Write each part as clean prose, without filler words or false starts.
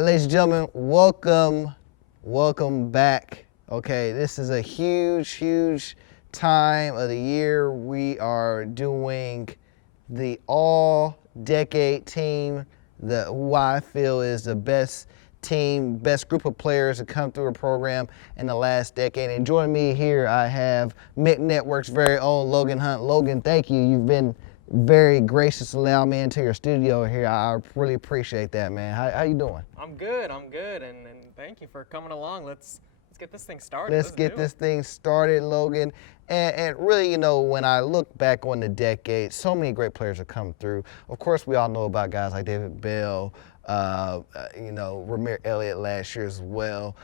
Ladies and gentlemen, welcome back. Okay, this is a huge time of the year. We are doing the all-decade team, who I feel is the best team, best group of players to come through a program in the last decade. And joining me here, I have Mick Network's very own Logan Hunt. Logan, thank you. You've been very gracious to allow me into your studio here. I really appreciate that, man. How you doing? I'm good, and thank you for coming along. Let's get this thing started. Let's get this thing started, Logan. And really, when I look back on the decade, so many great players have come through. Of course, we all know about guys like David Bell, Ramir Elliott last year as well.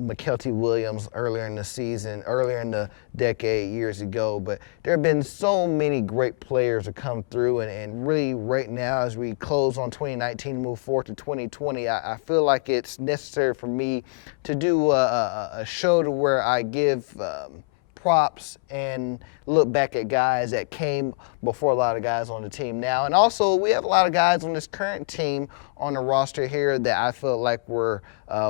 McKelty Williams earlier in the decade, years ago. But there have been so many great players that come through, and really right now as we close on 2019 and move forward to 2020, I feel like it's necessary for me to do a show to where I give props and look back at guys that came before a lot of guys on the team now. And also, we have a lot of guys on this current team on the roster here that I feel like were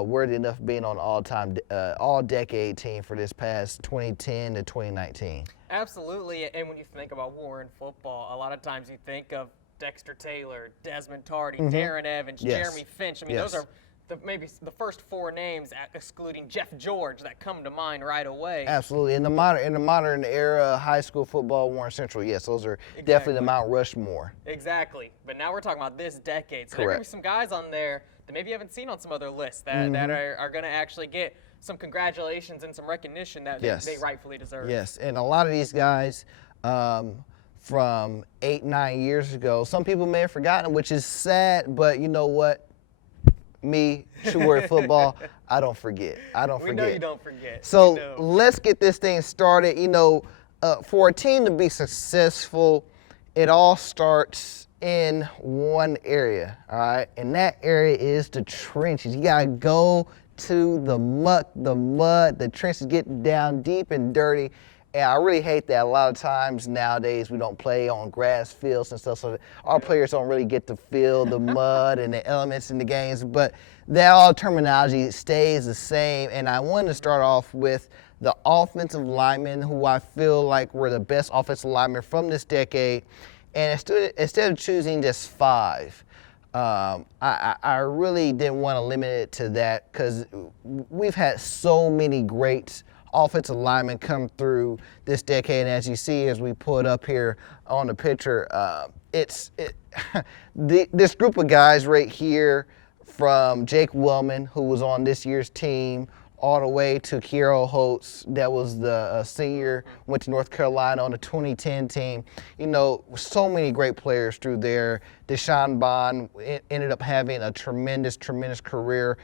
worthy enough of being on the all-decade team for this past 2010 to 2019. Absolutely, and when you think about war in football, a lot of times you think of Dexter Taylor, Desmond Tardy, Darren Evans, Jeremy Finch. I mean, those are maybe the first four names, excluding Jeff George, that come to mind right away. Absolutely. In the modern era, high school football, Warren Central, yes, those are definitely the Mount Rushmore. Exactly. But now we're talking about this decade. So Correct. there are going to be some guys on there that maybe you haven't seen on some other lists that are going to actually get some congratulations and some recognition that they rightfully deserve. Yes, and a lot of these guys from 8-9 years ago, some people may have forgotten, which is sad, but you know what? Me, true word football, I don't forget. We know you don't forget. So let's get this thing started. For a team to be successful, it all starts in one area, all right? And that area is the trenches. You got to go to the muck, the mud, the trenches, get down deep and dirty. And I really hate that a lot of times nowadays we don't play on grass fields and stuff, so our players don't really get to feel the mud and the elements in the games. But that all terminology stays the same. And I wanted to start off with the offensive linemen, who I feel like were the best offensive linemen from this decade. And instead of choosing just five, I really didn't want to limit it to that, because we've had so many great offensive linemen come through this decade. And as you see, as we pull it up here on the picture, this group of guys right here, from Jake Wellman, who was on this year's team, all the way to Kiero Holtz, that was the senior, went to North Carolina on the 2010 team. So many great players through there. Deshaun Bond ended up having a tremendous career.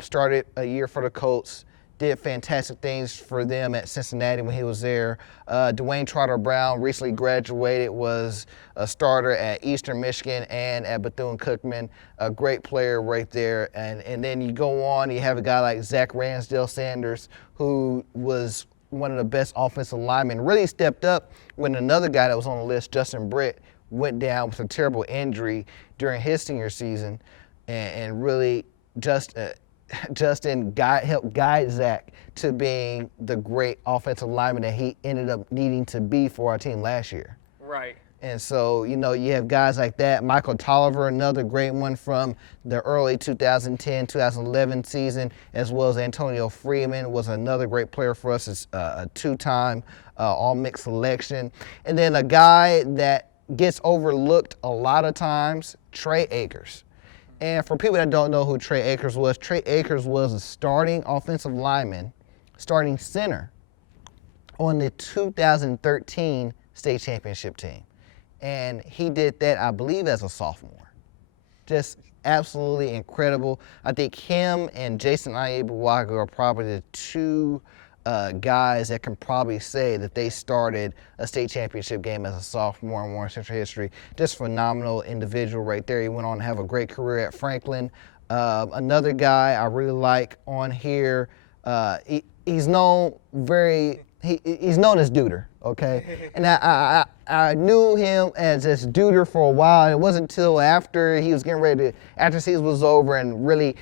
Started a year for the Colts. Did fantastic things for them at Cincinnati when he was there. Dwayne Trotter-Brown recently graduated, was a starter at Eastern Michigan and at Bethune-Cookman. A great player right there. And then you go on, you have a guy like Zach Ransdale-Sanders, who was one of the best offensive linemen, really stepped up when another guy that was on the list, Justin Britt, went down with a terrible injury during his senior season, and really Justin helped guide Zach to being the great offensive lineman that he ended up needing to be for our team last year. Right. And so, you have guys like that. Michael Tolliver, another great one from the early 2010-2011 season, as well as Antonio Freeman was another great player for us, as a two-time all-mix selection. And then a guy that gets overlooked a lot of times, Trey Akers. And for people that don't know who Trey Akers was a starting offensive lineman, starting center on the 2013 state championship team. And he did that, I believe, as a sophomore. Just absolutely incredible. I think him and Jason Ayebuwaga are probably the two guys that can probably say that they started a state championship game as a sophomore in Warren Central history. Just phenomenal individual right there. He went on to have a great career at Franklin. Another guy I really like on here, he's known very he's known as Duder, okay? And I knew him as this Duder for a while. It wasn't until after he was getting ready to, after season was over and really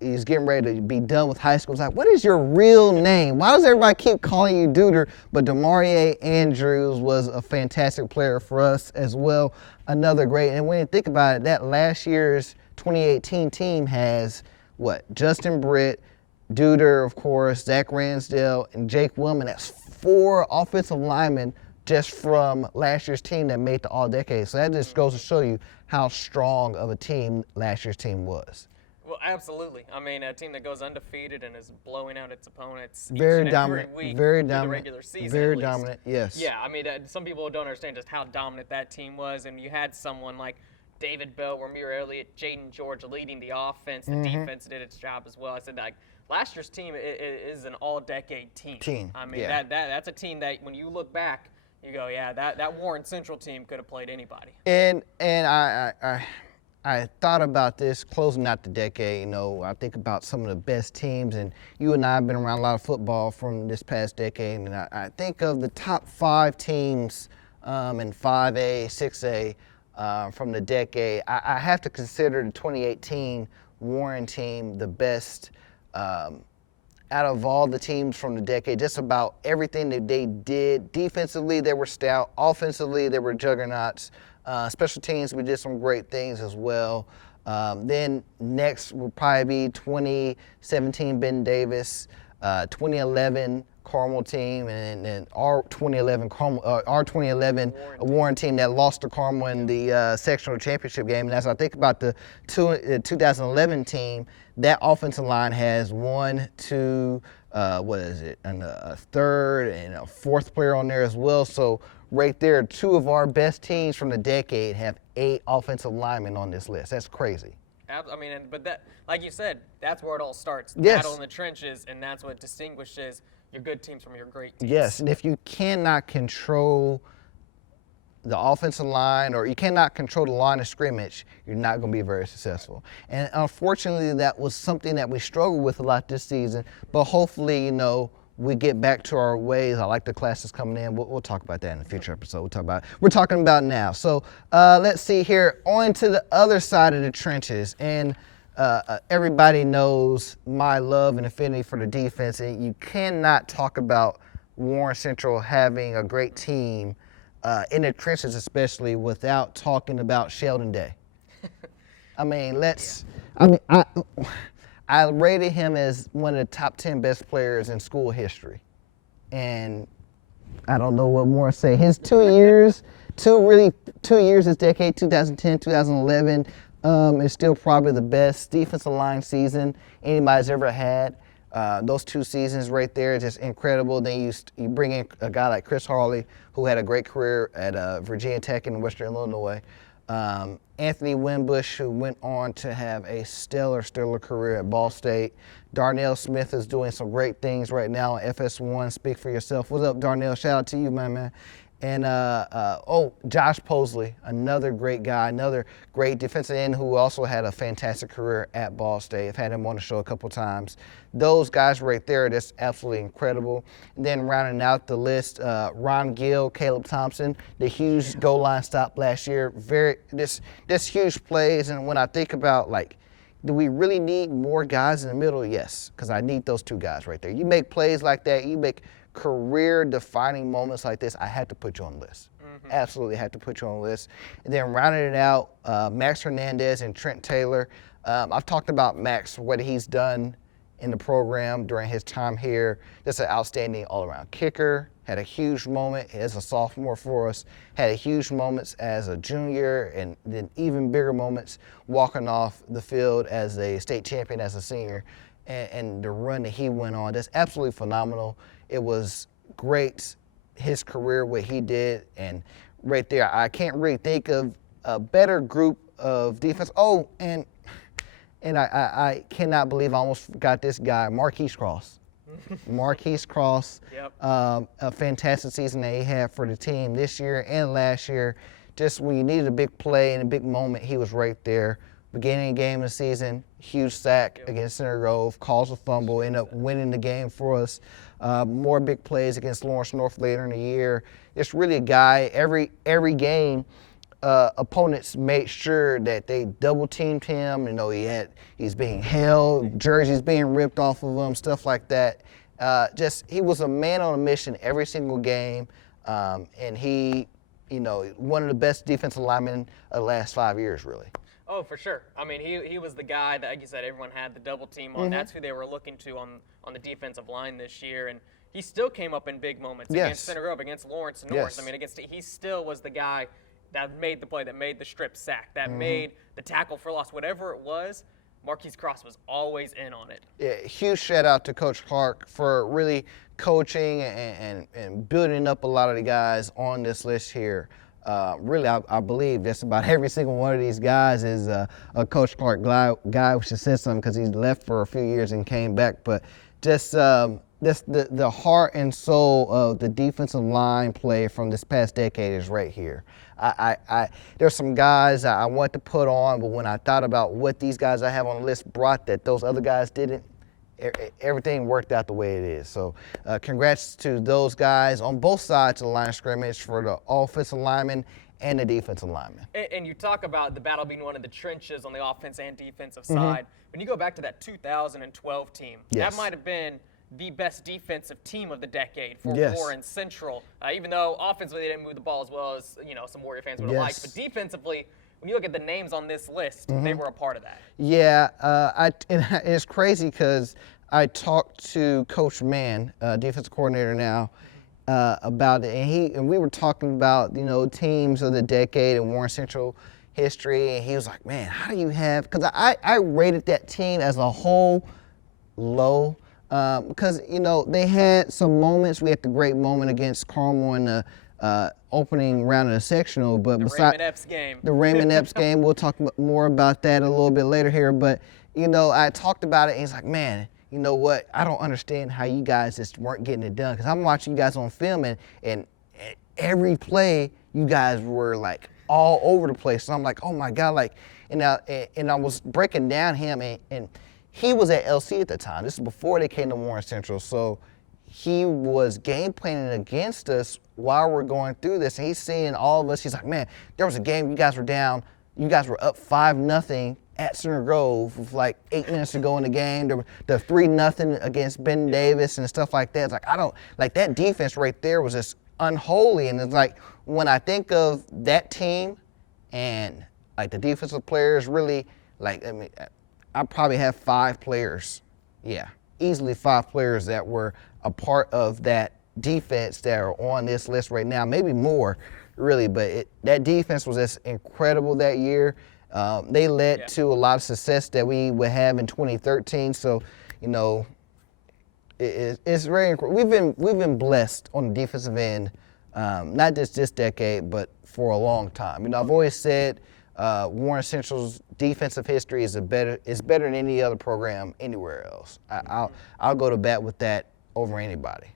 he was getting ready to be done with high school. It's like, what is your real name? Why does everybody keep calling you Duder? But Demarie Andrews was a fantastic player for us as well. Another great, and when you think about it, that last year's 2018 team has what? Justin Britt, Duder, of course, Zach Ransdale, and Jake Willman. That's 4 offensive linemen just from last year's team that made the All-Decade. So that just goes to show you how strong of a team last year's team was. Well, absolutely. I mean, a team that goes undefeated and is blowing out its opponents Very each and dominant, every week very through dominant, the regular season. very at least. dominant. Yes. Yeah, I mean, some people don't understand just how dominant that team was, and you had someone like David Bell, Ramir Elliott, Jaden George leading the offense. The defense did its job as well. I said, like, last year's team is an all-decade team. I mean, that's a team that when you look back, you go, yeah, that Warren Central team could have played anybody. And I thought about this closing out the decade. You know, I think about some of the best teams, and you and I have been around a lot of football from this past decade, and I think of the top 5 teams in 5A, 6A from the decade. I have to consider the 2018 Warren team the best out of all the teams from the decade. Just about everything that they did. Defensively, they were stout. Offensively, they were juggernauts. Special teams, we did some great things as well. Then next will probably be 2017 Ben Davis, 2011 Carmel team, and then our 2011 Warren team that lost to Carmel in the sectional championship game. And as I think about the 2011 team, that offensive line has 1, 2, and a third and a fourth player on there as well. So right there, 2 of our best teams from the decade have 8 offensive linemen on this list. That's crazy. I mean, but that, like you said, that's where it all starts. The Yes. battle in the trenches, and that's what distinguishes your good teams from your great teams. Yes, and if you cannot control the offensive line, or you cannot control the line of scrimmage, you're not going to be very successful. And unfortunately, that was something that we struggled with a lot this season. But hopefully, you know, we get back to our ways. I like the classes coming in. We'll talk about that in a future episode. We're talking about now. So let's see here. On to the other side of the trenches. And everybody knows my love and affinity for the defense. And you cannot talk about Warren Central having a great team in the trenches, especially, without talking about Sheldon Day. I mean, I rated him as one of the top 10 best players in school history. And I don't know what more to say. His 2 years, 2 years this decade, 2010, 2011, is still probably the best defensive line season anybody's ever had. Those 2 seasons right there are just incredible. Then you bring in a guy like Chris Harley, who had a great career at Virginia Tech in Western Illinois. Anthony Winbush, who went on to have a stellar career at Ball State. Darnell Smith is doing some great things right now at FS1. Speak for yourself. What's up, Darnell? Shout out to you, my man. And Josh Posley, another great guy, another great defensive end who also had a fantastic career at Ball State. I've had him on the show a couple times. Those guys right there are just absolutely incredible. And then rounding out the list, Ron Gill, Caleb Thompson, the huge goal line stop last year. This huge plays. And when I think about, like, do we really need more guys in the middle? Yes, because I need those 2 guys right there. You make plays like that, you make career-defining moments like this, I had to put you on the list. Mm-hmm. Absolutely had to put you on the list. And then rounding it out, Max Hernandez and Trent Taylor. I've talked about Max, what he's done in the program during his time here. Just an outstanding all-around kicker. Had a huge moment as a sophomore for us. Had a huge moments as a junior, and then even bigger moments walking off the field as a state champion as a senior. And the run that he went on, that's absolutely phenomenal. It was great, his career, what he did, and right there, I can't really think of a better group of defense. Oh, and I cannot believe I almost forgot this guy, Marquise Cross. Marquise Cross, yep. A fantastic season that he had for the team this year and last year. Just when you needed a big play and a big moment, he was right there. Beginning of the game of the season, huge sack against Center Grove, calls a fumble, ended up winning the game for us. more big plays against Lawrence North later in the year. It's really a guy, every game, opponents made sure that they double teamed him. You know, he's being held, jerseys being ripped off of him, stuff like that. He was a man on a mission every single game, and he, you know, one of the best defensive linemen of the last 5 years, really. Oh, for sure. I mean, he was the guy that, like you said, everyone had the double team on. That's who they were looking to on the defensive line this year, and he still came up in big moments against Center Grove, against Lawrence North. I mean, he still was the guy that made the play, that made the strip sack, that made the tackle for loss, whatever it was. Marquise Cross was always in on it. Yeah, huge shout out to Coach Clark for really coaching and building up a lot of the guys on this list here. Really, I believe just about every single one of these guys is a Coach Clark guy, which has said something because he left for a few years and came back. But just the heart and soul of the defensive line play from this past decade is right here. There's some guys I want to put on, but when I thought about what these guys I have on the list brought that those other guys didn't, everything worked out the way it is. So congrats to those guys on both sides of the line of scrimmage, for the offensive linemen and the defensive linemen. And you talk about the battle being one of the trenches on the offense and defensive side. When you go back to that 2012 team, that might have been the best defensive team of the decade for Warren Central, even though offensively they didn't move the ball as well as, you know, some Warrior fans would have liked. But defensively, when you look at the names on this list, they were a part of that. Yeah, it's crazy because I talked to Coach Mann, defensive coordinator now, about it, and we were talking about, you know, teams of the decade and Warren Central history, and he was like, man, how do you have, because I rated that team as a whole low, because, you know, they had some moments. We had the great moment against Carmel in the opening round of the sectional, but Raymond Epps game. The Raymond Epps game, we'll talk more about that a little bit later here, but, you know, I talked about it, and he's like, man, you know what, I don't understand how you guys just weren't getting it done, because I'm watching you guys on film, and every play, you guys were, like, all over the place. So I'm like, oh, my God, like, and I was breaking down him, and he was at LC at the time. This is before they came to Warren Central, so he was game planning against us while we're going through this, and he's seeing all of us. He's like, man, there was a game you guys were down, you guys were up 5-0 at Center Grove with like 8 minutes to go in the game. The 3-0 against Ben Davis and stuff like that. It's like, that defense right there was just unholy. And it's like, when I think of that team and like the defensive players, really, like, I mean, I probably have 5 players, easily 5 players that were a part of that defense that are on this list right now, maybe more, really, but that defense was just incredible that year. They led to a lot of success that we would have in 2013, so, you know, it's very incredible. We've been blessed on the defensive end, not just this decade, but for a long time. You know, I've always said Warren Central's defensive history is better than any other program anywhere else. I'll go to bat with that over anybody.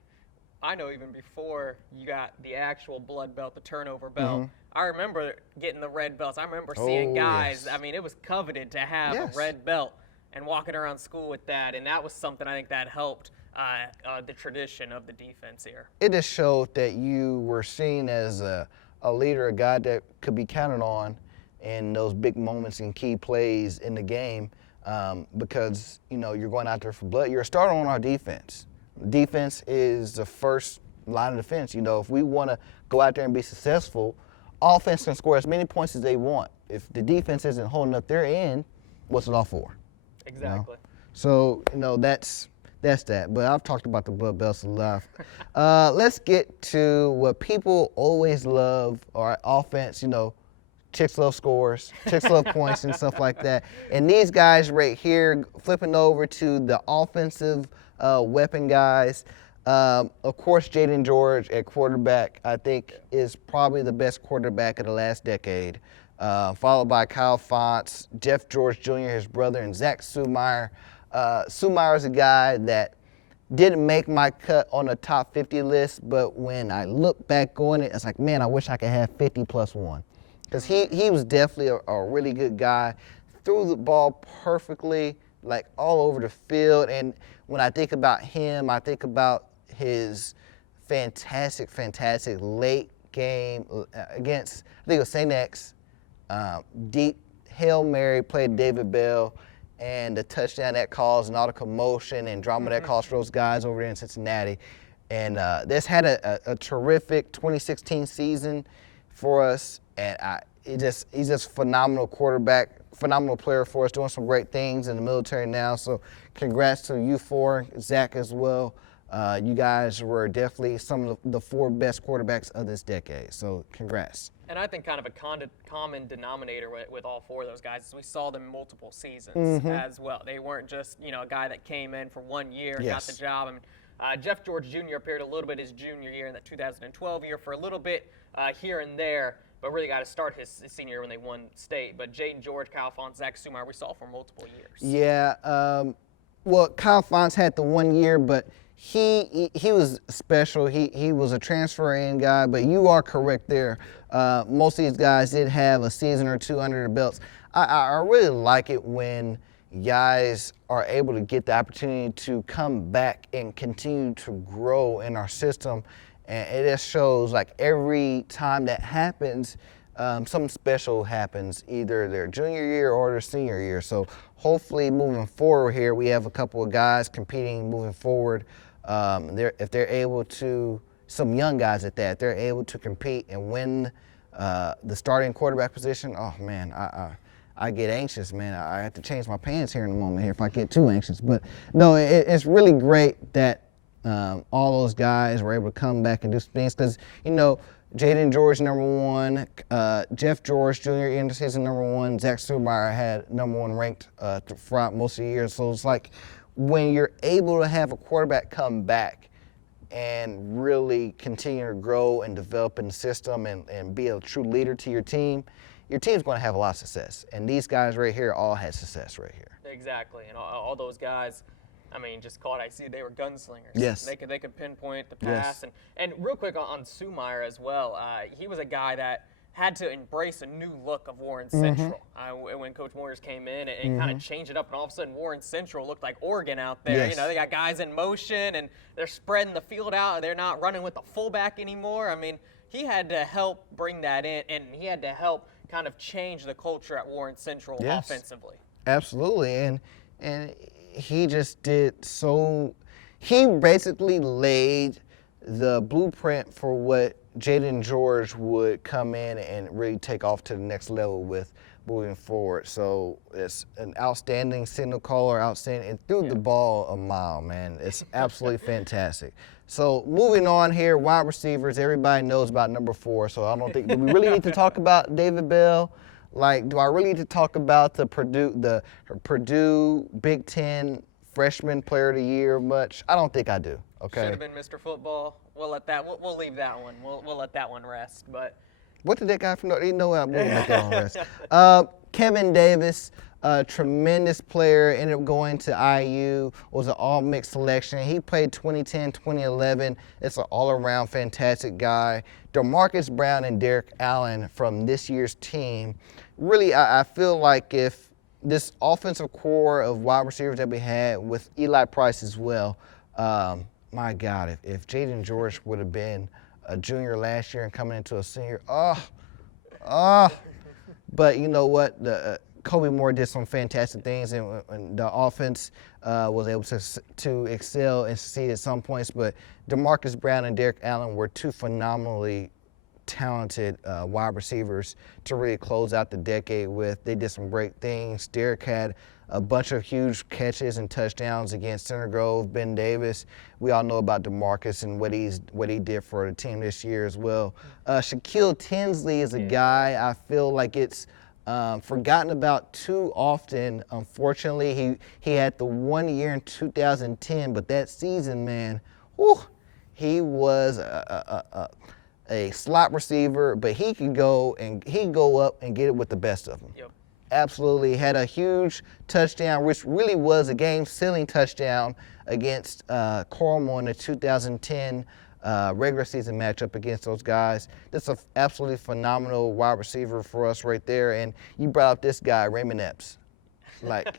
I know even before you got the actual blood belt, the turnover belt, I remember getting the red belts. I remember seeing guys, I mean, it was coveted to have a red belt and walking around school with that, and that was something I think that helped the tradition of the defense here. It just showed that you were seen as a leader, a guy that could be counted on in those big moments and key plays in the game, because, you know, you're going out there for blood. You're a starter on our defense. Defense is the first line of defense. You know, if we want to go out there and be successful, offense can score as many points as they want. If the defense isn't holding up their end, what's it all for? Exactly. You know? So, you know, that's that. But I've talked about the blood belts a lot. Let's get to what people always love, our offense. You know, chicks love scores, chicks love points and stuff like that. And these guys right here, flipping over to the offensive weapon guys. Of course, Jaden George at quarterback, I think, is probably the best quarterback of the last decade, followed by Kyle Fonts, Jeff George Jr., his brother, and Zach Sumeyer. Sumeyer is a guy that didn't make my cut on the top 50 list, but when I look back on it, it's like, man, I wish I could have 50 plus 1. Because he was definitely a really good guy, threw the ball perfectly, like all over the field. And when I think about him, I think about his fantastic late game against, I think it was St. X, deep Hail Mary, played David Bell, and the touchdown that caused and all the commotion and drama that caused for those guys over there in Cincinnati. And this had a terrific 2016 season for us, and he's just phenomenal quarterback, phenomenal player for us, doing some great things in the military now. So congrats to you four, Zach as well. You guys were definitely some of the four best quarterbacks of this decade. So congrats. And I think kind of a common denominator with all four of those guys is we saw them multiple seasons as well. They weren't just, a guy that came in for 1 year and got the job. I mean, Jeff George Jr. appeared a little bit his junior year in that 2012 year for a little bit here and there, but really got to start his senior year when they won state. But Jaden George, Kyle Font, Zach Sumar, we saw for multiple years. Yeah. Well, Kyle Fonts had the 1 year, but he was special. He was a transfer-in guy, but you are correct there. Most of these guys did have a season or two under their belts. I really like it when guys are able to get the opportunity to come back and continue to grow in our system. And it just shows like every time that happens, something special happens, either their junior year or their senior year. So hopefully moving forward here, we have a couple of guys competing moving forward. If they're able to, some young guys at that, they're able to compete and win the starting quarterback position. Oh man, I get anxious, man. I have to change my pants here in a moment here if I get too anxious. But no, it's really great that all those guys were able to come back and do some things because, Jaden George, number one, Jeff George Jr. in the season, number one, Zach Sumar had number one ranked throughout most of the year. So it's like when you're able to have a quarterback come back and really continue to grow and develop in the system and be a true leader to your team's going to have a lot of success. And these guys right here all had success right here. Exactly. And all those guys, I mean, just caught. I see they were gunslingers. Yes. They could pinpoint the pass. Yes. And real quick on Sumar as well, he was a guy that had to embrace a new look of Warren Central. When Coach Moyers came in and kind of changed it up, and all of a sudden Warren Central looked like Oregon out there. Yes. They got guys in motion, and they're spreading the field out. They're not running with the fullback anymore. I mean, he had to help bring that in, and he had to help kind of change the culture at Warren Central offensively. Absolutely, and he just did so. He basically laid the blueprint for what Jaden George would come in and really take off to the next level with moving forward. So it's an outstanding signal caller, outstanding, and threw the ball a mile, man. It's absolutely fantastic. So moving on here, wide receivers, everybody knows about number 4, so I don't think, do we really need to talk about David Bell? Like, do I really need to talk about the Purdue Big Ten Freshman Player of the Year much? I don't think I do. Okay. Should have been Mr. Football. We'll let that. We'll leave that one. We'll let that one rest. But what did that guy from? He know I'm going to let that one rest. Kevin Davis, tremendous player, ended up going to IU. Was an all-mixed selection. He played 2010, 2011. It's an all-around fantastic guy. DeMarcus Brown and Derek Allen from this year's team. Really, I feel like if this offensive core of wide receivers that we had with Eli Price as well, my God, if Jaden George would have been a junior last year and coming into a senior, but you know what? Kobe Moore did some fantastic things, and the offense was able to excel and succeed at some points. But DeMarcus Brown and Derek Allen were two phenomenally talented wide receivers to really close out the decade with. They did some great things. Derek had a bunch of huge catches and touchdowns against Center Grove, Ben Davis. We all know about DeMarcus and what he did for the team this year as well. Shaquille Tinsley is a guy I feel like it's forgotten about too often. Unfortunately, he had the 1 year in 2010, but that season, man, he was a slot receiver, but he could go up and get it with the best of them. Yep. Absolutely. Had a huge touchdown, which really was a game-sealing touchdown against Cornwall in the 2010 regular season matchup against those guys. That's an absolutely phenomenal wide receiver for us right there. And you brought up this guy, Raymond Epps. Like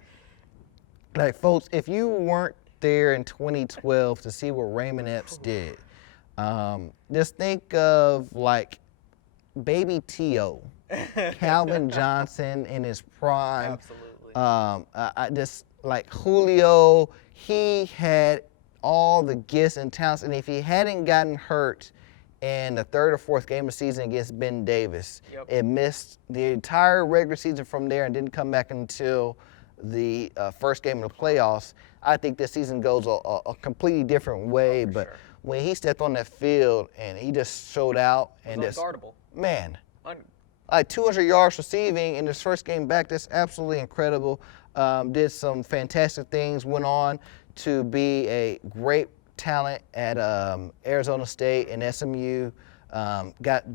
folks, if you weren't there in 2012 to see what Raymond Epps did. Just think of like Baby T.O., Calvin Johnson in his prime. Absolutely. I just like Julio, he had all the gifts and talents, and if he hadn't gotten hurt in the third or fourth game of the season against Ben Davis, it missed the entire regular season from there and didn't come back until the first game of the playoffs. I think this season goes a completely different way, but sure. When he stepped on that field and he just showed out and just, man, like 200 yards receiving in his first game back, that's absolutely incredible. Did some fantastic things, went on to be a great talent at Arizona State and SMU. Got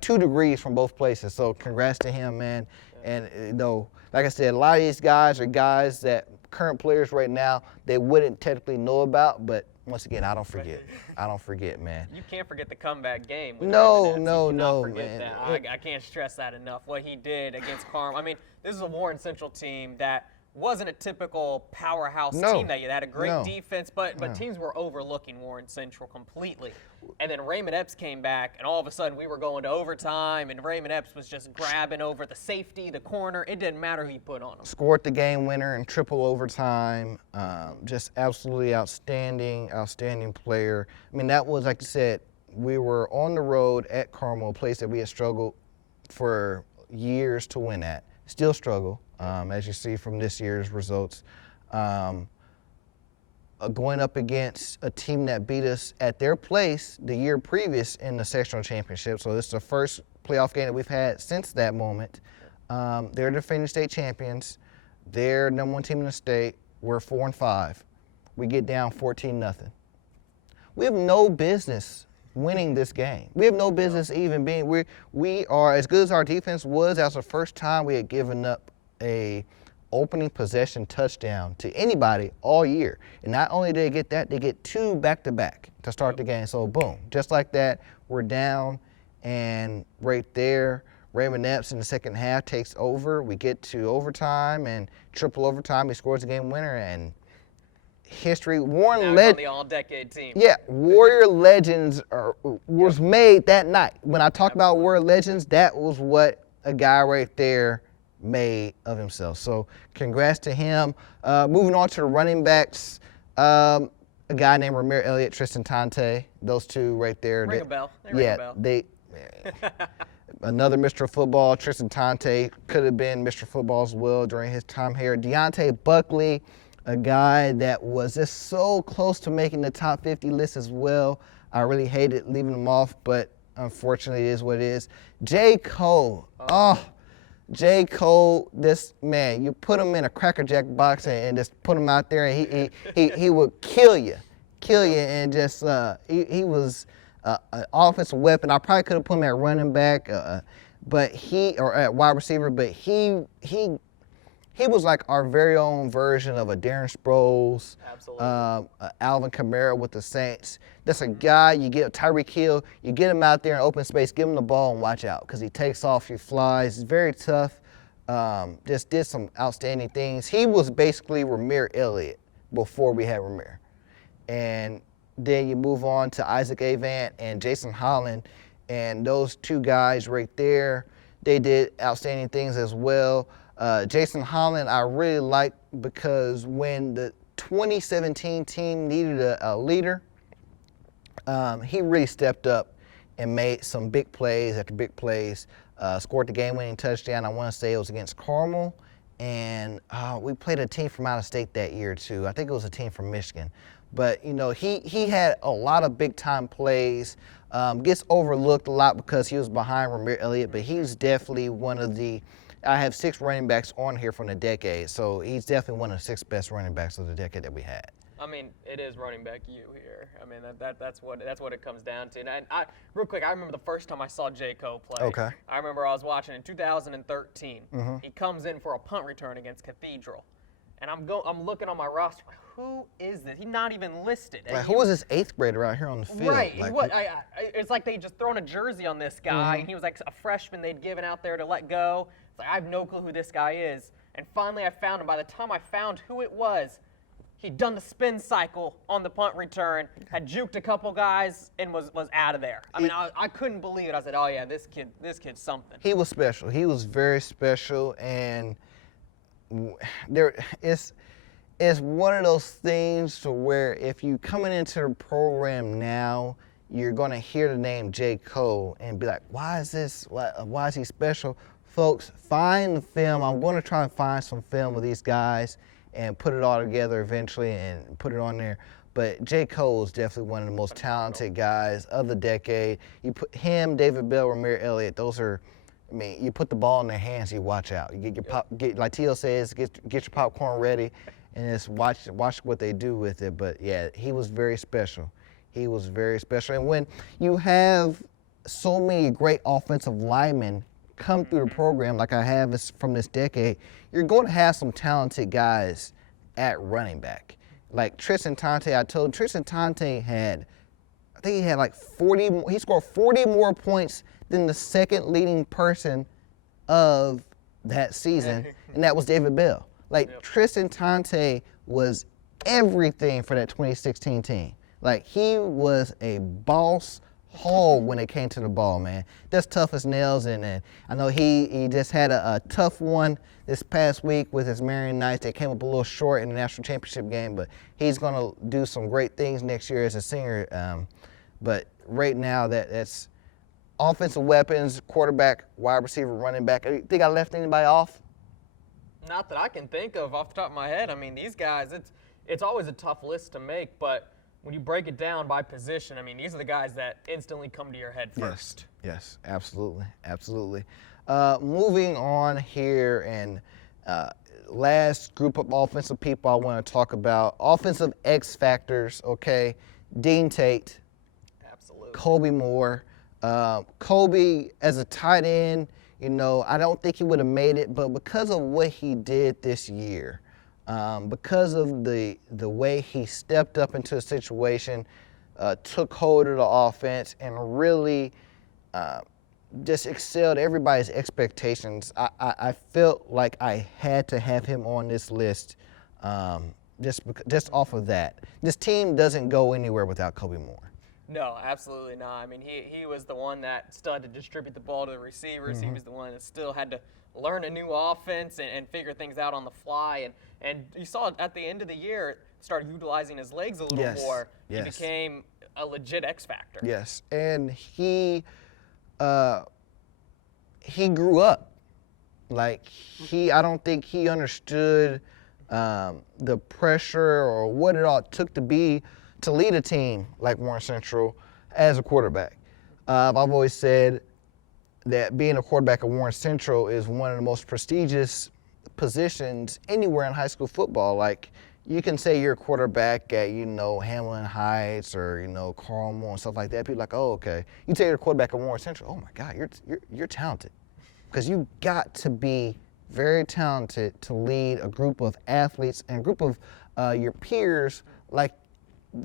2 degrees from both places, so congrats to him, man. And you know, like I said, a lot of these guys are guys that current players right now they wouldn't technically know about, but once again, I don't forget. I don't forget, man. You can't forget the comeback game. No, man. That. I can't stress that enough. What he did against Carmel. I mean, this is a Warren Central team that wasn't a typical powerhouse team that year. They had a great defense, but teams were overlooking Warren Central completely. And then Raymond Epps came back, and all of a sudden we were going to overtime, and Raymond Epps was just grabbing over the safety, the corner. It didn't matter who he put on him. Scored the game winner in triple overtime. Just absolutely outstanding player. I mean, that was, like you said, we were on the road at Carmel, a place that we had struggled for years to win at. Still struggle, as you see from this year's results. Going up against a team that beat us at their place the year previous in the sectional championship. So this is the first playoff game that we've had since that moment. They're defending state champions. They're number 1 team in the state. We're 4-5. We get down 14-0. We have no business winning this game. We have no business even being. We are as good as our defense was. That was the first time we had given up a opening possession touchdown to anybody all year. And not only did they get that, they get 2 back-to-back to start the game. So boom, just like that, we're down, and right there, Raymond Epps in the second half takes over. We get to overtime and triple overtime. He scores the game winner, and history. Warrior on the all-decade team. Yeah, Warrior Legends was made that night. When I talk about Warrior Legends, that was what a guy right there made of himself. So congrats to him. Moving on to the running backs, a guy named Ramir Elliott, Tristan Tante. Those two right there. Ring a bell. Ring a bell. Another Mr. Football. Tristan Tante could have been Mr. Football as well during his time here. Deontay Buckley, a guy that was just so close to making the top 50 list as well. I really hated leaving him off, but unfortunately it is what it is. J. Cole. J. Cole, this man, you put him in a Cracker Jack box and just put him out there, and he would kill you, and just he was an offensive weapon. I probably could have put him at running back, or at wide receiver, but he was like our very own version of a Darren Sproles, Alvin Kamara with the Saints. That's a guy, you get Tyreek Hill, you get him out there in open space, give him the ball and watch out, because he takes off, he flies. He's very tough, just did some outstanding things. He was basically Ramir Elliott before we had Ramir. And then you move on to Isaac Avant and Jason Holland, and those two guys right there, they did outstanding things as well. Jason Holland I really liked because when the 2017 team needed a leader, he really stepped up and made some big plays after big plays, scored the game-winning touchdown. I want to say it was against Carmel, and we played a team from out of state that year too. I think it was a team from Michigan. But, you know, he had a lot of big-time plays, gets overlooked a lot because he was behind Ramir Elliott, but he's definitely one of the – I have 6 running backs on here from the decade, so he's definitely one of the 6 best running backs of the decade that we had. I mean, it is running back you here. I mean, that's what it comes down to. And real quick, I remember the first time I saw J. Cole play. Okay. I remember I was watching in 2013. Mm-hmm. He comes in for a punt return against Cathedral, and I'm looking on my roster. Who is this? He's not even listed. Like, who was this 8th grader out here on the field? Right. It's like they just thrown a jersey on this guy, and he was like a freshman they'd given out there to let go. It's like, I have no clue who this guy is. And finally I found him. By the time I found who it was, He'd done the spin cycle on the punt return, had juked a couple guys, and was out of there. I mean, I couldn't believe it. I said, oh, yeah, this kid's something. He was special. He was very special, and it's one of those things to where if you coming into the program now, you're going to hear the name J. Cole and be like, why is he special? Folks, find the film. I'm going to try and find some film of these guys and put it all together eventually and put it on there. But J. Cole is definitely one of the most talented guys of the decade. You put him, David Bell, Ramir Elliott, those are, I mean, you put the ball in their hands, you watch out. You get like Tio says, get your popcorn ready and just watch what they do with it. But yeah, he was very special. He was very special. And when you have so many great offensive linemen come through the program like I have from this decade, you're going to have some talented guys at running back. Like Tristan Tonte, Tristan Tonte had like 40, he scored 40 more points than the second leading person of that season, and that was David Bell. Like Tristan Tonte was everything for that 2016 team. Like he was a boss hog when it came to the ball, man. That's tough as nails, and I know he just had a tough one this past week with his Marion Knights. They came up a little short in the national championship game, but he's going to do some great things next year as a senior. But right now, that's offensive weapons, quarterback, wide receiver, running back. Think I left anybody off? Not that I can think of off the top of my head. I mean, these guys, it's always a tough list to make, but when you break it down by position, I mean, these are the guys that instantly come to your head first. Yes, absolutely, absolutely. Moving on here, and last group of offensive people I want to talk about, offensive X factors, okay? Dean Tate. Absolutely. Kobe Moore. Kobe, as a tight end, you know, I don't think he would have made it, but because of what he did this year, because of the way he stepped up into a situation, took hold of the offense, and really just excelled everybody's expectations, I felt like I had to have him on this list just off of that. This team doesn't go anywhere without Kobe Moore. No, absolutely not. I mean, he was the one that still had to distribute the ball to the receivers. Mm-hmm. He was the one that still had to learn a new offense and figure things out on the fly. And you saw at the end of the year, started utilizing his legs a little more. Yes. He became a legit X factor. Yes, and he grew up. Like I don't think he understood the pressure or what it all took to lead a team like Warren Central as a quarterback. I've always said that being a quarterback at Warren Central is one of the most prestigious positions anywhere in high school football. Like, you can say you're a quarterback at, you know, Hamlin Heights or, you know, Carmel and stuff like that. People are like, oh, okay. You say you're a quarterback at Warren Central. Oh my God, you're talented, because you got to be very talented to lead a group of athletes and a group of your peers like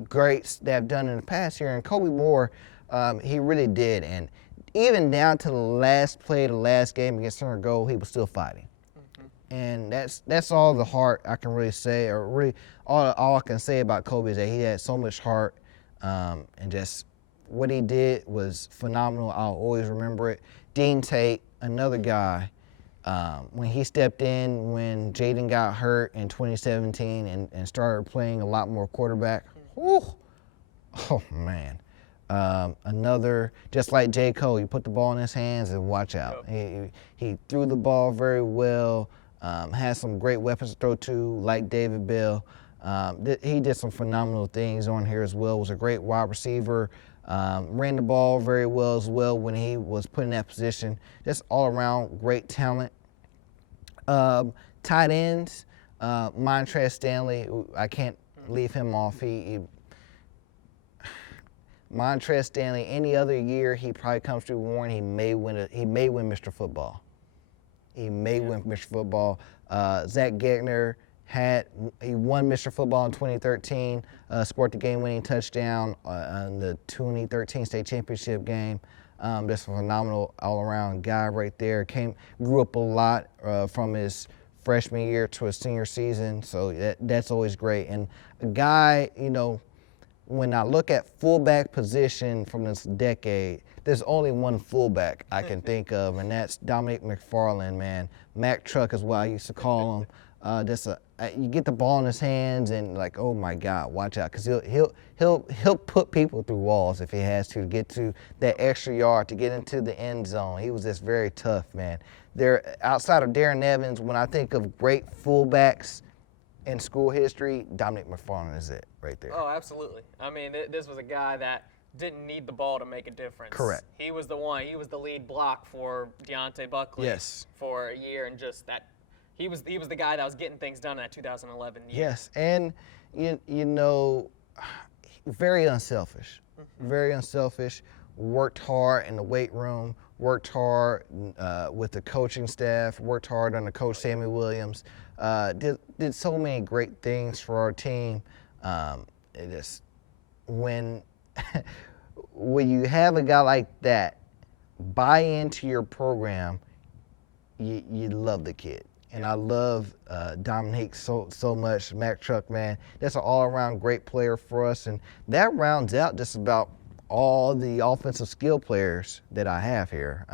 greats that have done in the past here. And Kobe Moore, he really did. And even down to the last play, the last game against Center Gold, he was still fighting. Mm-hmm. And that's all the heart I can really say, or really all I can say about Kobe is that he had so much heart, and just what he did was phenomenal. I'll always remember it. Dean Tate, another guy, when he stepped in when Jaden got hurt in 2017 and started playing a lot more quarterback. Whew. Oh, man. Another, just like J. Cole, you put the ball in his hands and watch out. Yep. He threw the ball very well, had some great weapons to throw to, like David Bell. He did some phenomenal things on here as well. Was a great wide receiver, ran the ball very well as well when he was put in that position. Just all around great talent. Tight ends, Montrez Stanley, I can't leave him off. Montrez Stanley, any other year he probably comes through Warren, he may win Mr. Football. He may win Mr. Football. Zach Gegner he won Mr. Football in 2013, scored the game-winning touchdown in the 2013 state championship game. Just a phenomenal all-around guy right there. Grew up a lot from his freshman year to his senior season. So that's always great. And a guy, when I look at fullback position from this decade, there's only one fullback I can think of, and that's Dominic McFarland, man. Mac Truck is what I used to call him. You get the ball in his hands and like, oh my God, watch out, because he'll put people through walls if he has to get to that extra yard to get into the end zone. He was just very tough, man. There, outside of Darren Evans, when I think of great fullbacks in school history, Dominic McFarland is it right there. Oh, absolutely. I mean, this was a guy that didn't need the ball to make a difference. Correct. He was the one. He was the lead block for Deontay Buckley. Yes. For a year, and just that. He was the guy that was getting things done in that 2011 year. Yes, and very unselfish. Mm-hmm. Very unselfish. Worked hard in the weight room. Worked hard with the coaching staff. Worked hard under Coach Sammy Williams. Did so many great things for our team. It just when you have a guy like that buy into your program, you love the kid. And I love Dominique so much. Mac Truck, man, that's an all-around great player for us, and that rounds out just about all the offensive skill players that I have here.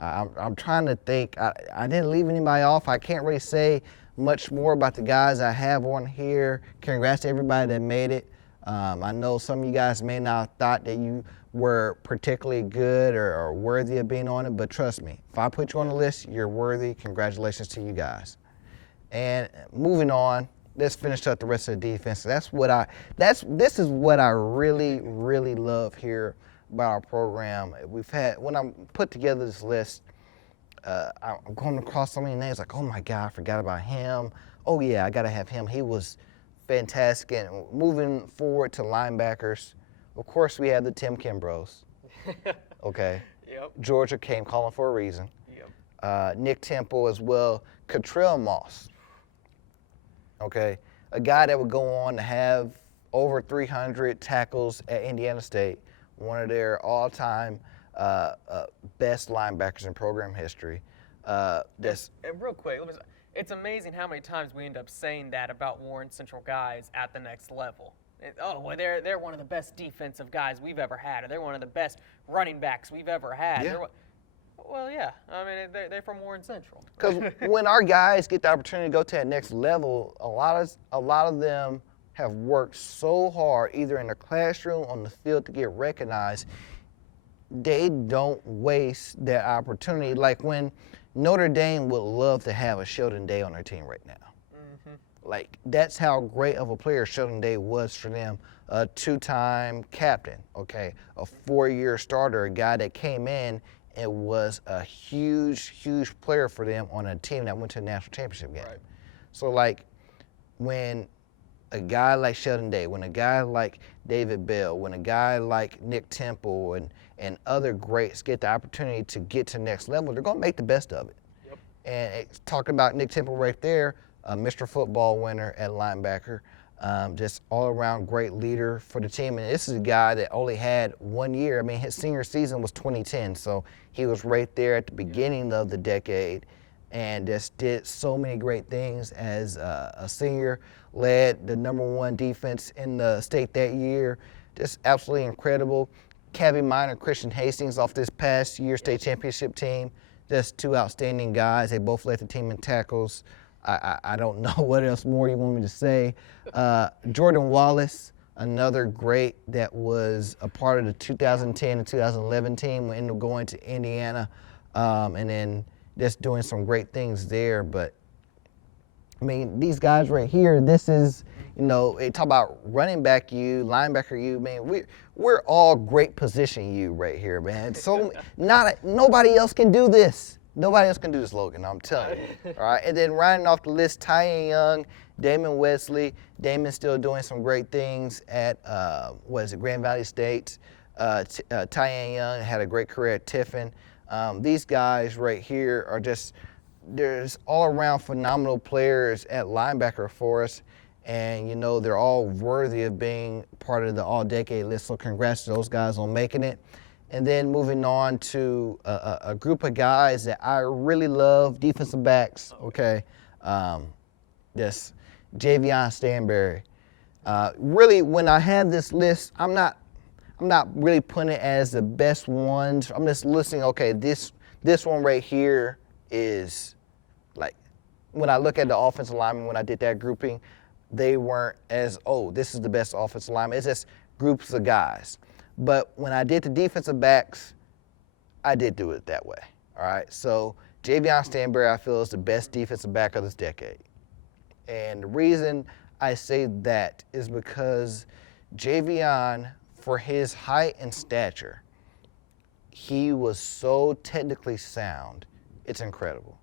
I'm trying to think. I didn't leave anybody off. I can't really say much more about the guys I have on here. Congrats to everybody that made it. I know some of you guys may not have thought that you were particularly good or worthy of being on it, but trust me, if I put you on the list, you're worthy. Congratulations to you guys. And moving on, let's finish up the rest of the defense. This is what I really, really love here about our program. When I put together this list, I'm going across so many names like, oh my God, I forgot about him. Oh yeah, I gotta have him. He was fantastic. And moving forward to linebackers, of course, we have the Tim Kimbroughs. Okay. Yep. Georgia came calling for a reason. Yep. Nick Temple as well. Catrell Moss. Okay. A guy that would go on to have over 300 tackles at Indiana State, one of their all-time best linebackers in program history. And real quick, it's amazing how many times we end up saying that about Warren Central guys at the next level. They're one of the best defensive guys we've ever had, or they're one of the best running backs we've ever had. Yeah. Well, yeah. I mean, they're from Warren Central. Because when our guys get the opportunity to go to that next level, a lot of them have worked so hard, either in the classroom, on the field, to get recognized. They don't waste that opportunity. Like when Notre Dame would love to have a Sheldon Day on their team right now. Like, that's how great of a player Sheldon Day was for them. A two-time captain, okay, a 4-year starter, a guy that came in and was a huge, huge player for them on a team that went to a national championship game. Right. So, like, when a guy like Sheldon Day, when a guy like David Bell, when a guy like Nick Temple and other greats get the opportunity to get to the next level, they're going to make the best of it. Yep. And talking about Nick Temple right there, Mr. Football winner at linebacker, just all-around great leader for the team. And this is a guy that only had 1 year. I mean, his senior season was 2010, so he was right there at the beginning of the decade and just did so many great things as a senior, led the #1 defense in the state that year. Just absolutely incredible. Cavi Minor, Christian Hastings off this past year state championship team. Just two outstanding guys. They both led the team in tackles. I don't know what else more you want me to say. Jordan Wallace, another great that was a part of the 2010 and 2011 team, ended up going to Indiana, and then just doing some great things there. But, I mean, these guys right here, this is, they talk about running back you, linebacker you, man, we're all great position you right here, man. So nobody else can do this. Nobody else can do this, Logan, I'm telling you. All right, and then rounding off the list, Tyen Young, Damon Wesley. Damon's still doing some great things at, Grand Valley State. Tyen Young had a great career at Tiffin. These guys right here are there's all-around phenomenal players at linebacker for us, and, they're all worthy of being part of the all-decade list, so congrats to those guys on making it. And then moving on to a group of guys that I really love, defensive backs, okay. This Javion Stanberry. Really, when I had this list, I'm not really putting it as the best ones. I'm just listing, okay, this one right here is like, when I look at the offensive linemen, when I did that grouping, they weren't as, this is the best offensive lineman. It's just groups of guys. But when I did the defensive backs, I did do it that way. All right. So Javion Stanberry, I feel, is the best defensive back of this decade. And the reason I say that is because Javion, for his height and stature, he was so technically sound. It's incredible.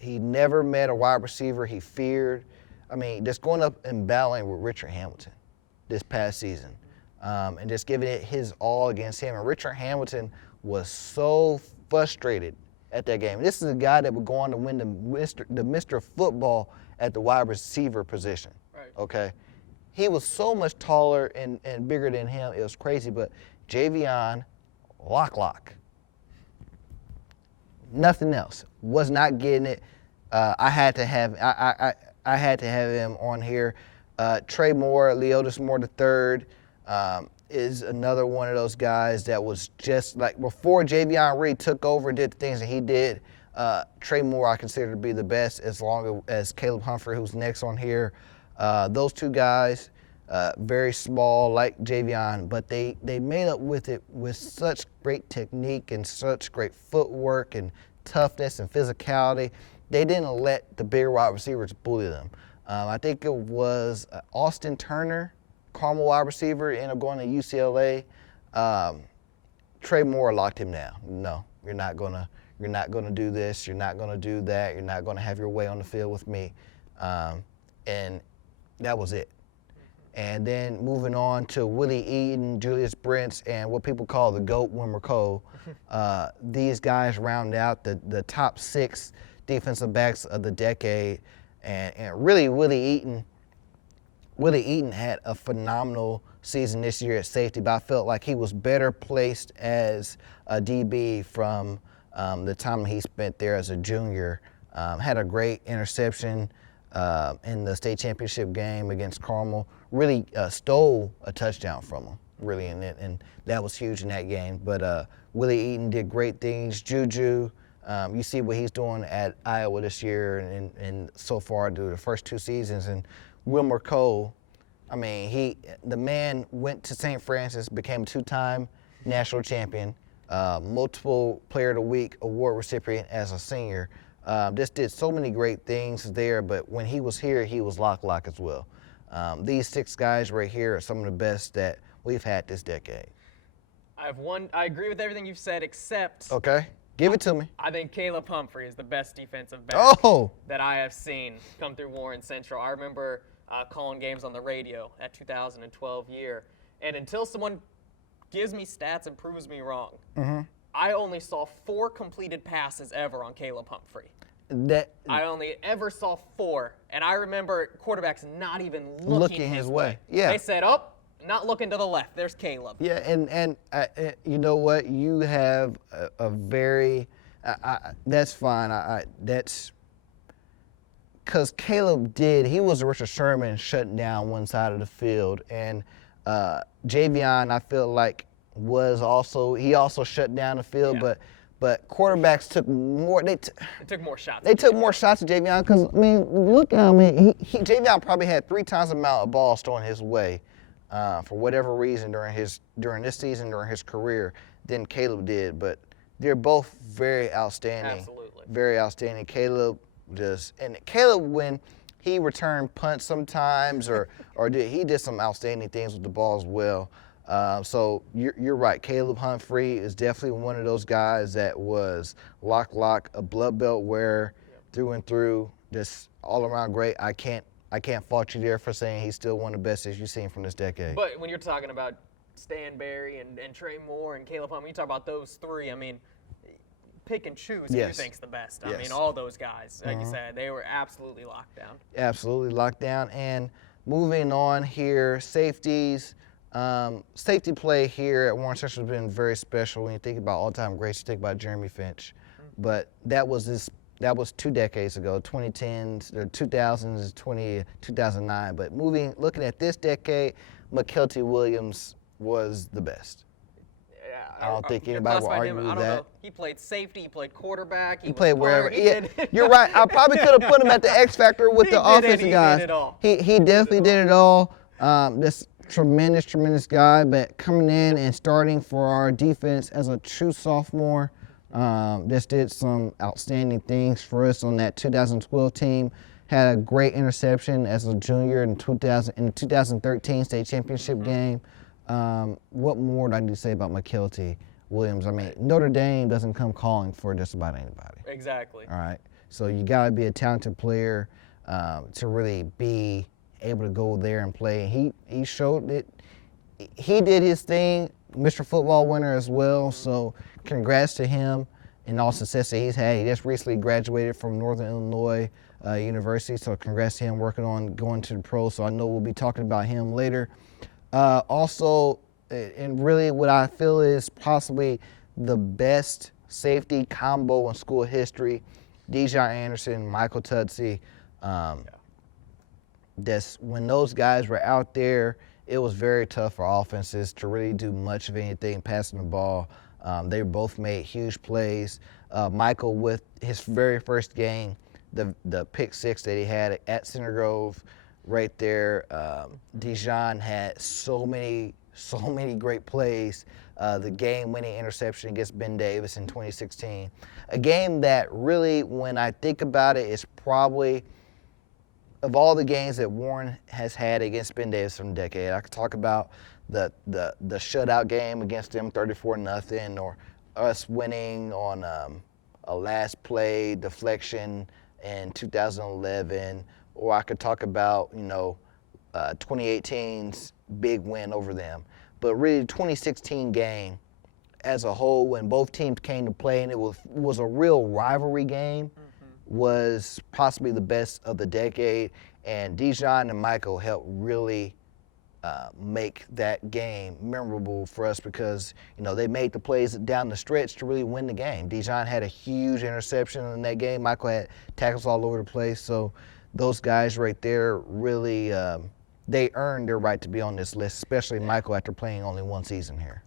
He never met a wide receiver he feared. I mean, just going up and battling with Richard Hamilton this past season, and just giving it his all against him. And Richard Hamilton was so frustrated at that game. This is a guy that would go on to win the Mr. Football at the wide receiver position. Right. Okay, he was so much taller and bigger than him. It was crazy. But Javion, lock. Nothing else. Was not getting it. I had to have him on here. Trey Moore, Leotis Moore III, is another one of those guys that was just like, before Javion really took over and did the things that he did, Trey Moore I consider to be the best, as long as Caleb Humphrey, who's next on here. Those two guys, very small like Javion, but they made up with it with such great technique and such great footwork and toughness and physicality. They didn't let the bigger wide receivers bully them. I think it was Austin Turner, Carmel wide receiver, ended up going to UCLA. Trey Moore locked him down. No, you're not gonna do this. You're not gonna do that. You're not gonna have your way on the field with me. And that was it. And then moving on to Willie Eaton, Julius Brents, and what people call the GOAT, Wilmer Cole. These guys round out the top 6 defensive backs of the decade. And really, Willie Eaton had a phenomenal season this year at safety, but I felt like he was better placed as a DB from the time he spent there as a junior. Had a great interception in the state championship game against Carmel. Really stole a touchdown from him, really, and that was huge in that game. But Willie Eaton did great things. Juju, you see what he's doing at Iowa this year and so far through the first 2 seasons. And Wilmer Cole, I mean, the man went to St. Francis, became a 2-time national champion, multiple Player of the Week award recipient as a senior. Just did so many great things there, but when he was here, he was lock as well. These 6 guys right here are some of the best that we've had this decade. I agree with everything you've said, except. Okay. Give it to me. I think Caleb Humphrey is the best defensive back that I have seen come through Warren Central. I remember calling games on the radio that 2012 year, and until someone gives me stats and proves me wrong, I only saw 4 completed passes ever on Caleb Humphrey. I only ever saw 4, and I remember quarterbacks not even looking his way. Yeah. They said, not looking to the left. There's Caleb. Yeah, and you know what? You have a very that's fine. That's because Caleb he was a Richard Sherman shutting down one side of the field, and Javion, I feel like, he also shut down the field, but quarterbacks took more. They took more shots. They took more shots at Javion because, I mean, look, I mean, Javion probably had 3 times the amount of balls thrown his way. For whatever reason during this season, during his career, than Caleb did. But they're both very outstanding. Absolutely. Very outstanding. Caleb, when he returned punts sometimes he did some outstanding things with the ball as well. So you're right. Caleb Humphrey is definitely one of those guys that was lock, a blood belt wearer through and through, just all around great. I can't fault you there for saying he's still one of the best that you've seen from this decade. But when you're talking about Stanberry and Trey Moore and Caleb Humphrey, you talk about those 3, I mean, pick and choose who you think's the best. I mean, all those guys, like you said, they were absolutely locked down. Absolutely locked down. And moving on here, safeties. Safety play here at Warren Central has been very special. When you think about all-time greats, you think about Jeremy Finch. But that was That was 2 decades ago, 2010s, or 2000s, 2009. But looking at this decade, McKelty Williams was the best. I don't think anybody will argue with that. Know. He played safety. He played quarterback. He played wherever. You're right. I probably could have put him at the X factor with the offensive guys. He definitely did it all. This tremendous guy. But coming in and starting for our defense as a true sophomore, just did some outstanding things for us on that 2012 team. Had a great interception as a junior in the 2013 state championship game. What more do I need to say about McKelty Williams? I mean, Notre Dame doesn't come calling for just about anybody. Exactly. All right. So you got to be a talented player to really be able to go there and play. He showed it. He did his thing, Mr. Football winner as well. So congrats to him and all success that he's had. He just recently graduated from Northern Illinois University. So congrats to him working on going to the pros. So I know we'll be talking about him later. Also, and really what I feel is possibly the best safety combo in school history, Dijon Anderson, Michael Tutsi. When those guys were out there, it was very tough for offenses to really do much of anything passing the ball. They both made huge plays. Michael, with his very first game, the pick six that he had at Center Grove, right there. Dijon had so many great plays. The game-winning interception against Ben Davis in 2016. A game that really, when I think about it, is probably, of all the games that Warren has had against Ben Davis from the decade, I could talk about the shutout game against them, 34-0, or us winning on a last play deflection in 2011. Or I could talk about, 2018's big win over them. But really, the 2016 game as a whole, when both teams came to play and it was a real rivalry game, was possibly the best of the decade. And Dijon and Michael helped really make that game memorable for us because, they made the plays down the stretch to really win the game. Dijon had a huge interception in that game. Michael had tackles all over the place. So those guys right there really, they earned their right to be on this list, especially Michael after playing only one season here.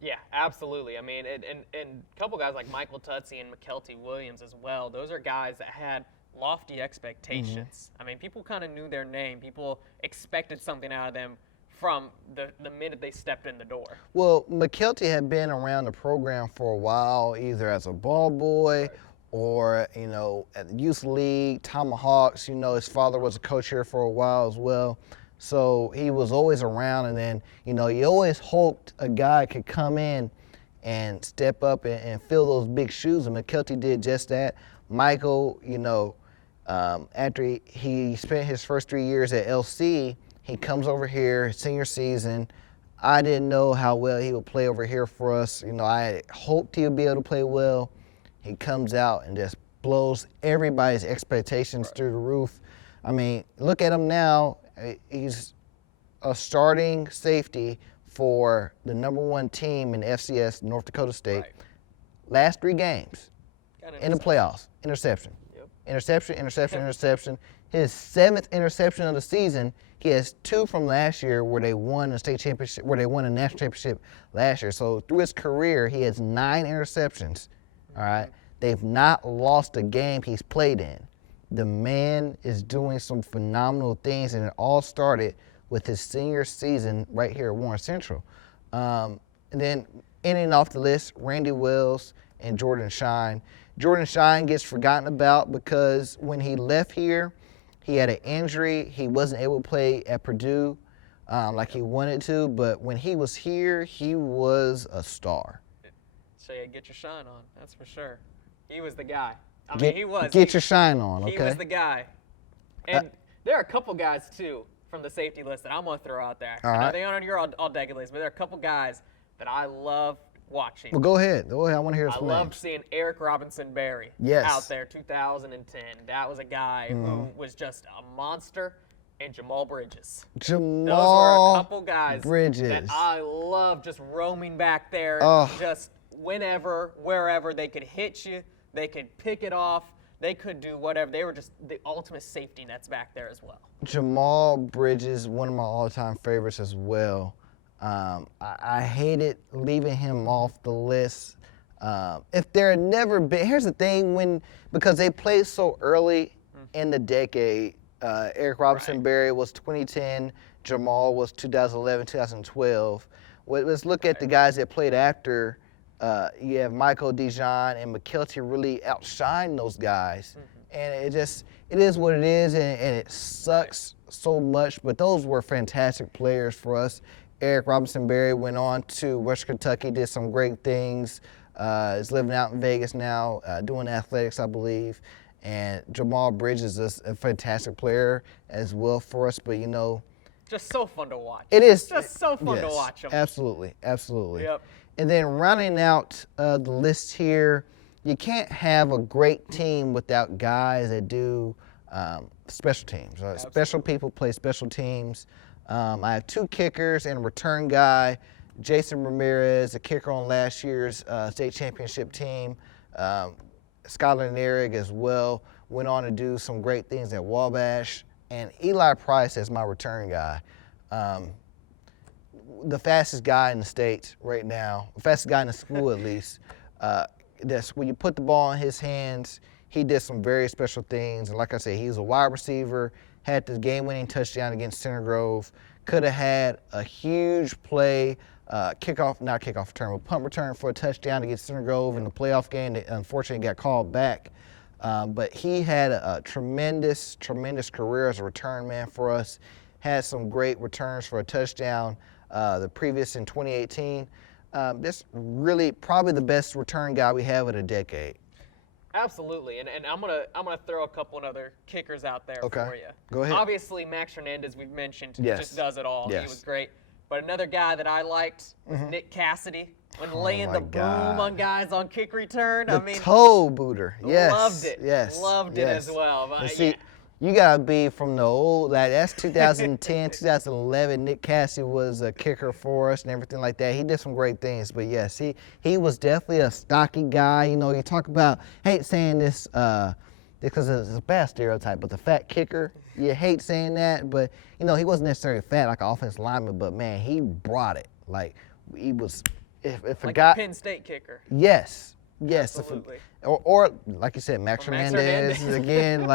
Yeah, absolutely. I mean, and a couple guys like Michael Tutsi and McKelty Williams as well, those are guys that had lofty expectations. I mean, people kind of knew their name. People expected something out of them from the minute they stepped in the door. Well, McKelty had been around the program for a while, either as a ball boy or, at the youth league, Tomahawks. His father was a coach here for a while as well. So he was always around, and then, you always hoped a guy could come in and step up and fill those big shoes, and McKelty did just that. Michael, after he spent his first 3 years at LC, he comes over here, senior season. I didn't know how well he would play over here for us. I hoped he would be able to play well. He comes out and just blows everybody's expectations through the roof. I mean, look at him now. He's a starting safety for the #1 team in FCS, North Dakota State. Right. Last 3 games in the playoffs, interception. Yep. Interception. His 7th interception of the season. He has 2 from last year where they won a state championship, where they won a national championship last year. So through his career, he has 9 interceptions. All right. They've not lost a game he's played in. The man is doing some phenomenal things, and it all started with his senior season right here at Warren Central. And then ending off the list, Randy Wells and Jordan Shine. Jordan Shine gets forgotten about because when he left here, he had an injury. He wasn't able to play at Purdue like he wanted to, but when he was here, he was a star. So yeah, get your shine on, that's for sure. He was the guy. He was. Get your shine on, okay? He was the guy. And there are a couple guys, too, from the safety list that I'm going to throw out there. All I know right. they aren't on your all-decade list, but there are a couple guys that I love watching. Well, go ahead. I want to hear some I loved names. seeing Eric Robinson-Berry out there, 2010. That was a guy who was just a monster. And Jamal Bridges. Those were a couple guys that I love just roaming back there, just whenever, wherever. They could hit you. They could pick it off. they could do whatever. They were just the ultimate safety nets back there as well. Jamal Bridges, one of my all-time favorites as well. I hated leaving him off the list. If there had never been, here's the thing, because they played so early in the decade, Eric Robinson Berry was 2010, Jamal was 2011, 2012. Let's look at the guys that played after. You have Michael Dijon and McKelty really outshine those guys. And it is what it is, and it sucks so much, but those were fantastic players for us. Eric Robinson Berry went on to Western Kentucky, did some great things. Is living out in Vegas now, doing athletics, I believe. And Jamal Bridges is a fantastic player as well for us, but just so fun to watch. It is. Just so fun to watch them. Absolutely, absolutely. Yep. And then rounding out the list here, you can't have a great team without guys that do special teams. Special people play special teams. I have 2 kickers and a return guy. Jason Ramirez, a kicker on last year's state championship team. Skylar Narig as well went on to do some great things at Wabash. And Eli Price as my return guy. The fastest guy in the state right now, the fastest guy in the school at least. That's when you put the ball in his hands, he did some very special things. And like I said, he's a wide receiver, had the game-winning touchdown against Center Grove, could have had a huge play, punt return for a touchdown against Center Grove in the playoff game that unfortunately got called back. But he had a tremendous, tremendous career as a return man for us, had some great returns for a touchdown the previous in 2018. This really probably the best return guy we have in a decade. Absolutely, and I'm gonna throw a couple of other kickers out there for you. Go ahead. Obviously, Max Hernandez, we've mentioned, just does it all. Yes. He was great. But another guy that I liked was Nick Cassidy. When laying the boom on guys on kick return, toe booter. Yes. Loved it. Yes. Loved it as well. And see, you gotta be from the old, that's 2010, 2011. Nick Cassidy was a kicker for us and everything like that. He did some great things, but yes, he was definitely a stocky guy. You talk about, hate saying this because it's a bad stereotype, but the fat kicker, you hate saying that, but he wasn't necessarily fat like an offensive lineman, but man, he brought it. Like he was, if a guy, a Penn State kicker. Yes. Absolutely. Or like you said, Max Hernandez again,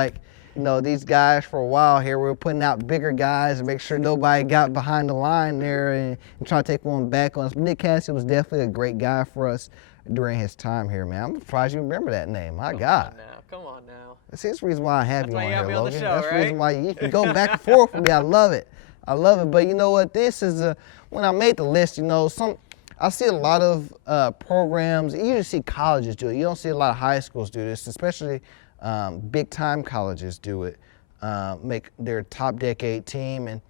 these guys for a while here, we were putting out bigger guys to make sure nobody got behind the line there and try to take one back on us. But Nick Cassidy was definitely a great guy for us during his time here, man. I'm surprised you remember that name. My God. Come on now. That's the reason why I have you on here, Logan. Show, that's right? the reason why you can go back and forth with me. I love it. But you know what? This is when I made the list, I see a lot of programs. You usually see colleges do it. You don't see a lot of high schools do this, especially big-time colleges do it, make their top decade team. And,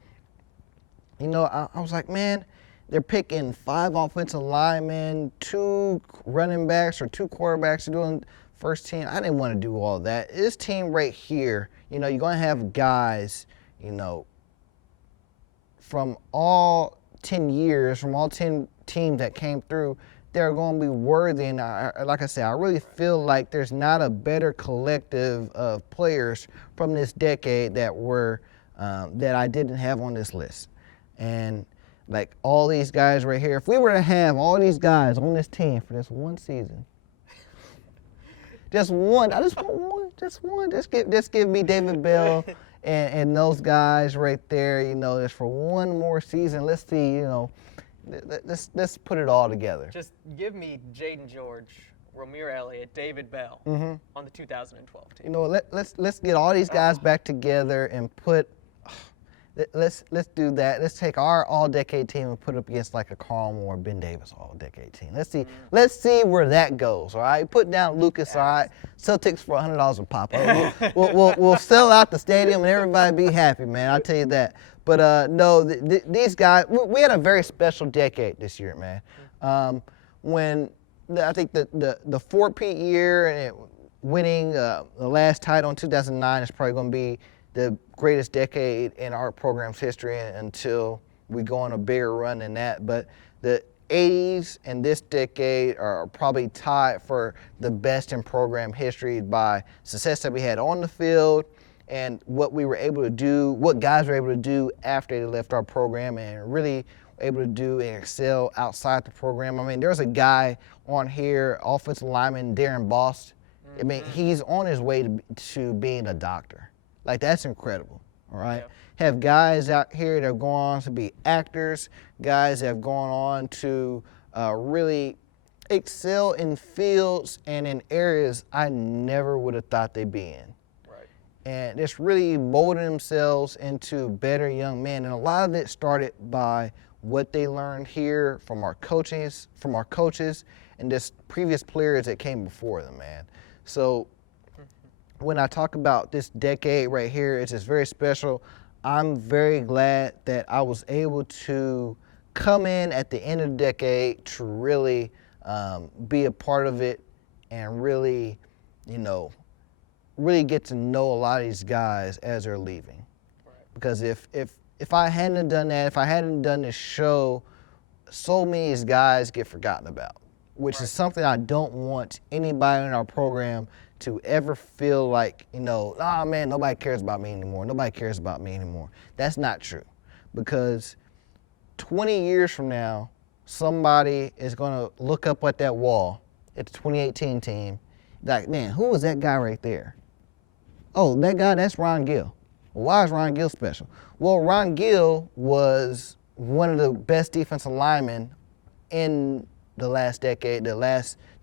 I was like, man, they're picking 5 offensive linemen, 2 running backs or 2 quarterbacks are doing first team. I didn't want to do all that. This team right here, you're going to have guys, from all 10 years, from all 10 teams that came through, they're going to be worthy. And like I said, I really feel like there's not a better collective of players from this decade that I didn't have on this list. And like all these guys right here, if we were to have all these guys on this team for this one season, just one, I just want one, just one. Just give me David Bell and those guys right there, just for one more season. Let's see, let's put it all together. Just give me Jaden George, Ramir Elliott, David Bell on the 2012 team. Let's get all these guys back together and let's do that. Let's take our all-decade team and put it up against like a Carl Moore, Ben Davis all-decade team. Let's see where that goes. All right, put down Lucas. All right, Celtics for $100 a pop. We'll sell out the stadium and everybody be happy, man. I'll tell you that. But no, these guys, we had a very special decade this year, man. When I think the four-peat year and winning the last title in 2009 is probably going to be the greatest decade in our program's history until we go on a bigger run than that. But 80s and this decade are probably tied for the best in program history by success that we had on the field and what we were able to do, what guys were able to do after they left our program and really able to do and excel outside the program. I mean, there's a guy on here, offensive lineman Darren Bost. I mean, he's on his way to being a doctor. Like, that's incredible, all right? Yep. Have guys out here that have gone on to be actors, guys that have gone on to really excel in fields and in areas I never would have thought they'd be in. Right. And it's really molding themselves into better young men. And a lot of it started by what they learned here from our coaches, and just previous players that came before them, man. So when I talk about this decade right here, it's just very special. I'm very glad that I was able to come in at the end of the decade to really be a part of it and really, really get to know a lot of these guys as they're leaving. Right. Because if I hadn't done that, if I hadn't done this show, so many of these guys get forgotten about, which is something I don't want anybody in our program to ever feel like, oh man, nobody cares about me anymore. Nobody cares about me anymore. That's not true. Because 20 years from now, somebody is going to look up at that wall at the 2018 team, like, man, who was that guy right there? Oh, that guy, that's Ron Gill. Well, why is Ron Gill special? Well, Ron Gill was one of the best defensive linemen in the last decade, the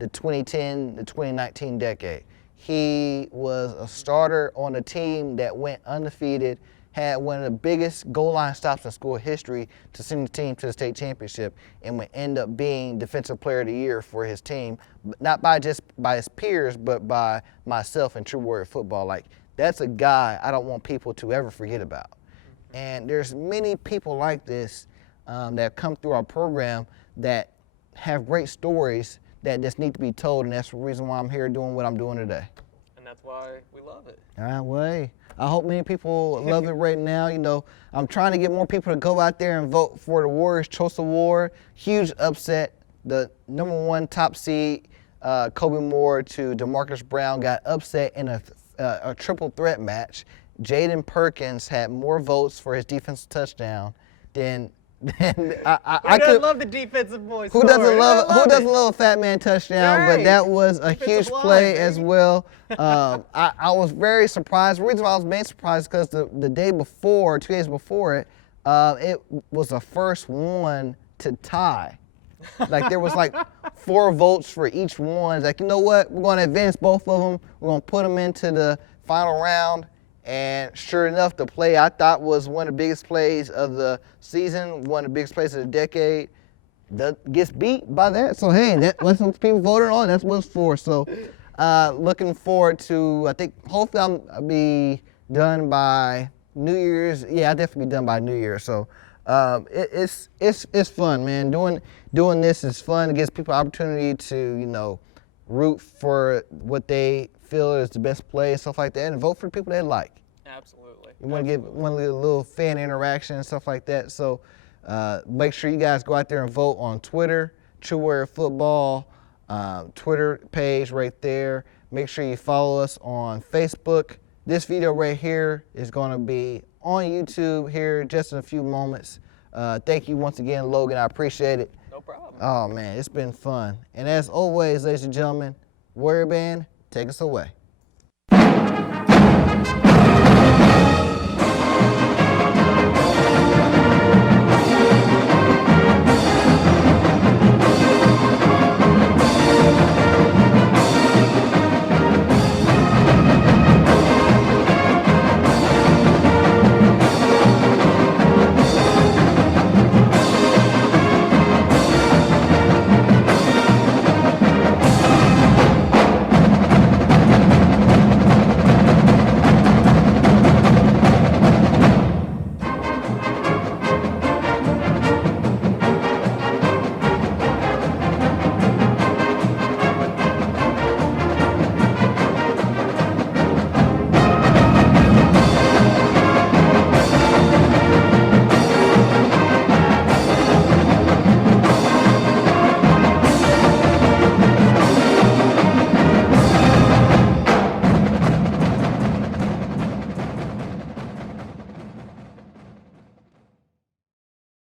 2010, the 2019 decade. He was a starter on a team that went undefeated, had one of the biggest goal line stops in school history to send the team to the state championship, and would end up being Defensive Player of the Year for his team, not just by his peers, but by myself and True Warrior Football. Like, that's a guy I don't want people to ever forget about. And there's many people like this that come through our program that have great stories that just need to be told, and that's the reason why I'm here doing what I'm doing today. And that's why we love it. All right, well, I hope many people love it right now. I'm trying to get more people to go out there and vote for the Warriors Choice Award. Huge upset. The #1 top seed, Kobe Moore to DeMarcus Brown, got upset in a triple threat match. Jaden Perkins had more votes for his defensive touchdown than I could love the defensive boys. Who doesn't love a fat man touchdown? Right. But that was a huge play as well. I was very surprised. The reason why I was mainly surprised because the day before, 2 days before it, it was the first one to tie. Like, there was like 4 votes for each one. It's like, you know what? We're going to advance both of them. We're going to put them into the final round. And sure enough, the play I thought was one of the biggest plays of the season, one of the biggest plays of the decade, gets beat by that. So, hey, that's what people voted on. That's what it's for. So, looking forward to, I think, hopefully I'll be done by New Year's. Yeah, I'll definitely be done by New Year's. So, it's fun, man. Doing this is fun. It gives people opportunity to, root for what they feel is the best play and stuff like that, and vote for the people they like. Absolutely. You want to get one little fan interaction and stuff like that. So make sure you guys go out there and vote on Twitter, True Warrior Football, Twitter page right there. Make sure you follow us on Facebook. This video right here is going to be on YouTube here just in a few moments. Thank you once again, Logan. I appreciate it. No problem. Oh, man, it's been fun. And as always, ladies and gentlemen, Warrior Band, take us away.